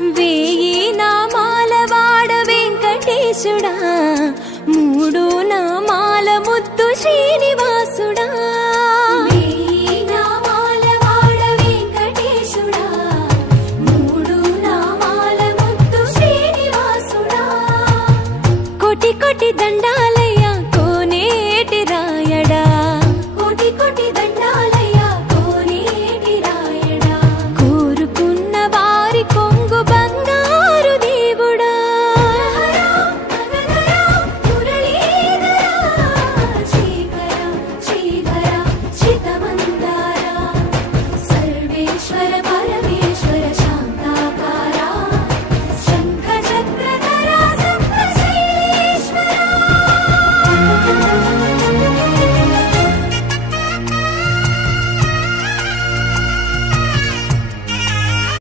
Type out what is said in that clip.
వేయి నామాల వాడ వెంకటేశుడా, మూడు నామాల ముద్దు శ్రీనివాసుడా. వేయి నామాల వాడ వెంకటేశుడా, మూడు నామాల ముద్దు శ్రీనివాసుడా. కోటి కోటి దండాలు